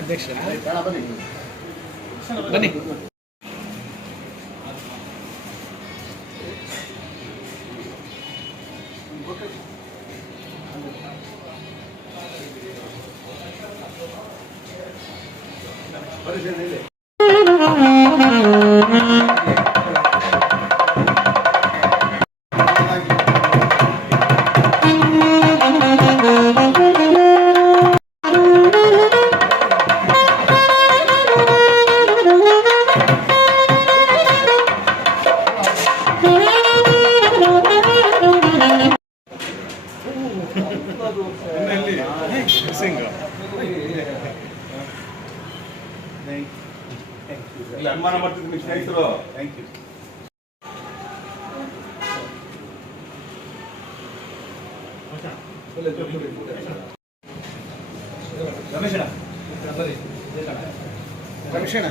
ಅಧ್ಯಕ್ಷ ಬನ್ನಿ. ಅನುಮಾನ ಮಾಡ್ತಿದ್ದೀನಿ ಸ್ನೇಹಿತರು. Thank you. ರಮೇಶಣ್ಣ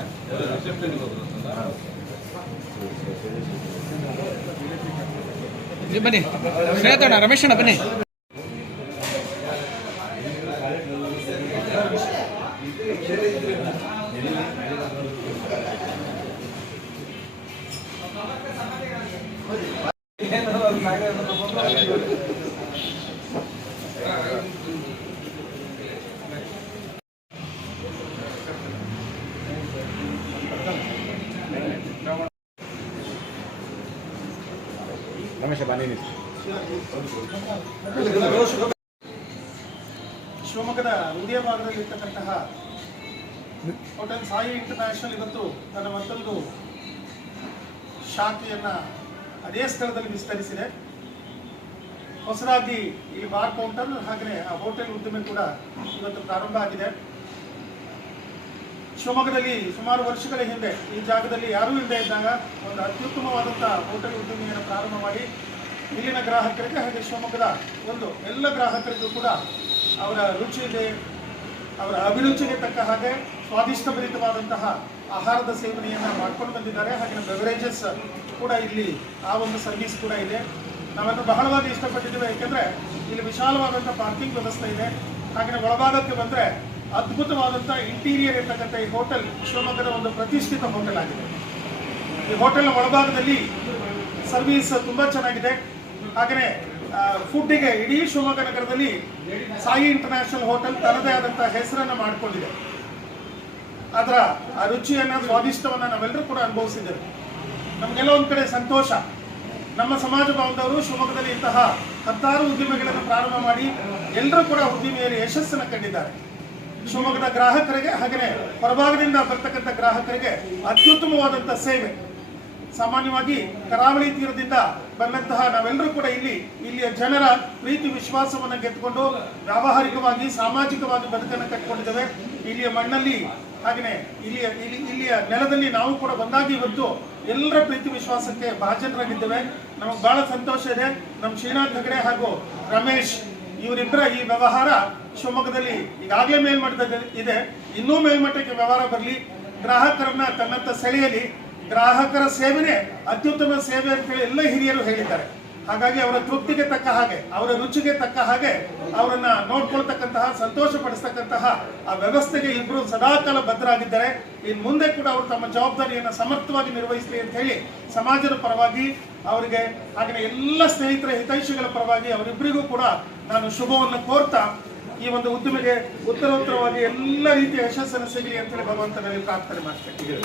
ಬನ್ನಿ. ಶ್ರೇಯತಣ್ಣ ರಮೇಶಣ್ಣ ಬನ್ನಿ. ಶಿವಮೊಗ್ಗದ ಹೃದಯ ಭಾಗದಲ್ಲಿರ್ತಕ್ಕಂತಹ ಹೋಟೆಲ್ ಸಾಯಿ ಇಂಟರ್ನ್ಯಾಷನಲ್ ಇವತ್ತು ತನ್ನ ಮತ್ತೊಂದು ಶಾಖೆಯನ್ನು ಅದೇ ಸ್ಥಳದಲ್ಲಿ ವಿಸ್ತರಿಸಿದೆ. ಹೊಸದಾಗಿ ಈ ಬಾರ್ ಕೌಂಟರ್ ಹಾಗೆಯೇ ಆ ಹೋಟೆಲ್ ಉದ್ದಿಮೆ ಕೂಡ ಇವತ್ತು ಪ್ರಾರಂಭ ಆಗಿದೆ. ಶಿವಮೊಗ್ಗದಲ್ಲಿ ಸುಮಾರು ವರ್ಷಗಳ ಹಿಂದೆ ಈ ಜಾಗದಲ್ಲಿ ಯಾರೂ ಇಲ್ಲದೆ ಇದ್ದಾಗ ಒಂದು ಅತ್ಯುತ್ತಮವಾದಂಥ ಹೋಟೆಲ್ ಉದ್ದಿಮೆಯನ್ನು ಪ್ರಾರಂಭ ಮಾಡಿ ಇಲ್ಲಿನ ಗ್ರಾಹಕರಿಗೆ ಹಾಗೆ ಶಿವಮೊಗ್ಗದ ಎಲ್ಲ ಗ್ರಾಹಕರಿಗೂ ಕೂಡ ಅವರ ರುಚಿಗೆ, ಅವರ ಅಭಿರುಚಿಗೆ ತಕ್ಕ ಹಾಗೆ ಸ್ವಾದಿಷ್ಟಭರಿತವಾದಂತಹ ಆಹಾರದ ಸೇವನೆಯನ್ನು ಮಾಡ್ಕೊಂಡು ಬಂದಿದ್ದಾರೆ. ಹಾಗೆ ಬೆವರೇಜಸ್ ಕೂಡ ಇಲ್ಲಿ ಆ ಒಂದು ಸರ್ವಿಸ್ ಕೂಡ ಇದೆ. ನಾವೆಲ್ಲರೂ ಬಹಳವಾಗಿ ಇಷ್ಟಪಟ್ಟಿದ್ದೇವೆ, ಏಕೆಂದರೆ ಇಲ್ಲಿ ವಿಶಾಲವಾದಂಥ ಪಾರ್ಕಿಂಗ್ ವ್ಯವಸ್ಥೆ ಇದೆ. ಹಾಗೆ ಒಳಭಾಗಕ್ಕೆ ಬಂದರೆ ಅದ್ಭುತವಾದಂಥ ಇಂಟೀರಿಯರ್ ಇರ್ತಕ್ಕಂಥ ಈ ಹೋಟೆಲ್ ಶಿವಮೊಗ್ಗದ ಒಂದು ಪ್ರತಿಷ್ಠಿತ ಹೋಟೆಲ್ ಆಗಿದೆ. ಈ ಹೋಟೆಲ್ನ ಒಳಭಾಗದಲ್ಲಿ ಸರ್ವಿಸ್ ತುಂಬ ಚೆನ್ನಾಗಿದೆ. ಹಾಗೆಯೇ ಫುಡ್ಡಿಗೆ ಇಡೀ ಶಿವಮೊಗ್ಗ ನಗರದಲ್ಲಿ ಸಾಯಿ ಇಂಟರ್ನ್ಯಾಷನಲ್ ಹೋಟೆಲ್ ತನ್ನದೇ ಆದಂಥ ಹೆಸರನ್ನು ಮಾಡಿಕೊಂಡಿದೆ. ಅದರ ಆ ರುಚಿಯನ್ನು, ಸ್ವಾದಿಷ್ಟವನ್ನು ನಾವೆಲ್ಲರೂ ಕೂಡ ಅನುಭವಿಸಿದ್ದೇವೆ. ನಮಗೆಲ್ಲ ಒಂದು ಕಡೆ ಸಂತೋಷ, ನಮ್ಮ ಸಮಾಜ ಬಾಂಧವರು ಶಿವಮೊಗ್ಗದಲ್ಲಿ ಇಂತಹ ಹತ್ತಾರು ಉದ್ದಿಮೆಗಳನ್ನು ಪ್ರಾರಂಭ ಮಾಡಿ ಎಲ್ಲರೂ ಕೂಡ ಉದ್ದಿಮೆಯಲ್ಲಿ ಯಶಸ್ಸನ್ನು ಕಂಡಿದ್ದಾರೆ. ಶಿವಮೊಗ್ಗದ ಗ್ರಾಹಕರಿಗೆ ಹಾಗೆಯೇ ಹೊರಭಾಗದಿಂದ ಬರ್ತಕ್ಕಂಥ ಗ್ರಾಹಕರಿಗೆ ಅತ್ಯುತ್ತಮವಾದಂಥ ಸೇವೆ. ಸಾಮಾನ್ಯವಾಗಿ ಕರಾವಳಿ ತೀರದಿಂದ ಬಂದಂತಹ ನಾವೆಲ್ಲರೂ ಕೂಡ ಇಲ್ಲಿಯ ಜನರ ಪ್ರೀತಿ ವಿಶ್ವಾಸವನ್ನು ಗೆದ್ದುಕೊಂಡು ವ್ಯಾವಹಾರಿಕವಾಗಿ, ಸಾಮಾಜಿಕವಾಗಿ ಬದುಕನ್ನು ಕಟ್ಟಿಕೊಂಡಿದ್ದೇವೆ. ಇಲ್ಲಿಯ ಮಣ್ಣಲ್ಲಿ ಹಾಗೆಯೇ ಇಲ್ಲಿಯ ನೆಲದಲ್ಲಿ ನಾವು ಕೂಡ ಒಂದಾಗಿ ಇವತ್ತು ಎಲ್ಲರ ಪ್ರೀತಿ ವಿಶ್ವಾಸಕ್ಕೆ ಭಾಜನರಾಗಿದ್ದೇವೆ. ನಮಗೆ ಬಹಳ ಸಂತೋಷ ಇದೆ. ನಮ್ಮ ಶ್ರೀನಾಥ್ ಹೆಗಡೆ ಹಾಗೂ ರಮೇಶ್ ಇವರಿಬ್ಬರ ಈ ವ್ಯವಹಾರ ಶಿವಮೊಗ್ಗದಲ್ಲಿ ಈಗಾಗಲೇ ಮೇಲ್ಮಟ್ಟದಲ್ಲಿ ಇದೆ. ಇನ್ನೂ ಮೇಲ್ಮಟ್ಟಕ್ಕೆ ವ್ಯವಹಾರ ಬರಲಿ, ಗ್ರಾಹಕರನ್ನ ತನ್ನತ್ತ ಸೆಳೆಯಲಿ. ಗ್ರಾಹಕರ ಸೇವೆನೇ ಅತ್ಯುತ್ತಮ ಸೇವೆ ಅಂತೇಳಿ ಎಲ್ಲ ಹಿರಿಯರು ಹೇಳಿದ್ದಾರೆ. ಹಾಗಾಗಿ ಅವರ ತೃಪ್ತಿಗೆ ತಕ್ಕ ಹಾಗೆ, ಅವರ ರುಚಿಗೆ ತಕ್ಕ ಹಾಗೆ ಅವರನ್ನ ನೋಡ್ಕೊಳ್ತಕ್ಕಂತಹ, ಸಂತೋಷ ಪಡಿಸ್ತಕ್ಕಂತಹ ಆ ವ್ಯವಸ್ಥೆಗೆ ಇಬ್ಬರು ಸದಾಕಾಲ ಬದ್ಧರಾಗಿದ್ದಾರೆ. ಇನ್ನು ಮುಂದೆ ಕೂಡ ಅವರು ತಮ್ಮ ಜವಾಬ್ದಾರಿಯನ್ನು ಸಮರ್ಥವಾಗಿ ನಿರ್ವಹಿಸಲಿ ಅಂತ ಹೇಳಿ ಸಮಾಜದ ಪರವಾಗಿ ಅವರಿಗೆ ಹಾಗೆಯೇ ಎಲ್ಲ ಸ್ನೇಹಿತರ ಹಿತೈಷಿಗಳ ಪರವಾಗಿ ಅವರಿಬ್ಬರಿಗೂ ಕೂಡ ನಾನು ಶುಭವನ್ನು ಕೋರ್ತಾ ಈ ಒಂದು ಉದ್ಯಮಿಗೆ ಉತ್ತರೋತ್ತರವಾಗಿ ಎಲ್ಲ ರೀತಿಯ ಯಶಸ್ಸನ್ನು ಸಿಗಲಿ ಅಂತ ಹೇಳಿ ಭಗವಂತನಲ್ಲಿ ಪ್ರಾರ್ಥನೆ ಮಾಡ್ತೇನೆ.